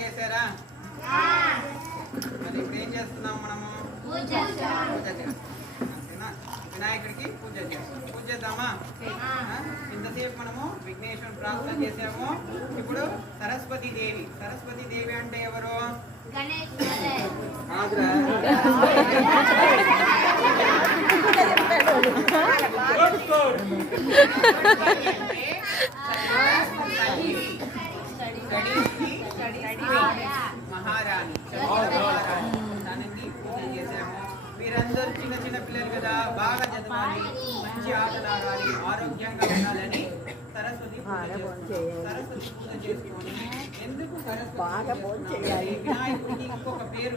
చేశారా? మరి ఇప్పుడు ఏం చేస్తున్నాం మనము? వినాయకుడికి పూజ చేస్తాం. పూజ చేద్దామా? ఇంతసేపు మనము విఘ్నేశ్వరుని ప్రార్థన చేసాము. ఇప్పుడు సరస్వతి దేవి. సరస్వతి దేవి అంటే ఎవరు? మహారాణి తనకి పూజ చేసాము. మీరందరూ చిన్న చిన్న పిల్లలు కదా, బాగా చదవాలి, మంచి ఆటలు ఆడాలి, ఆరోగ్యంగా ఉండాలని సరస్వతి పూజ చేసుకొని ఎందుకు సరస్వతి వినాయకుడికి ఇంకొక పేరు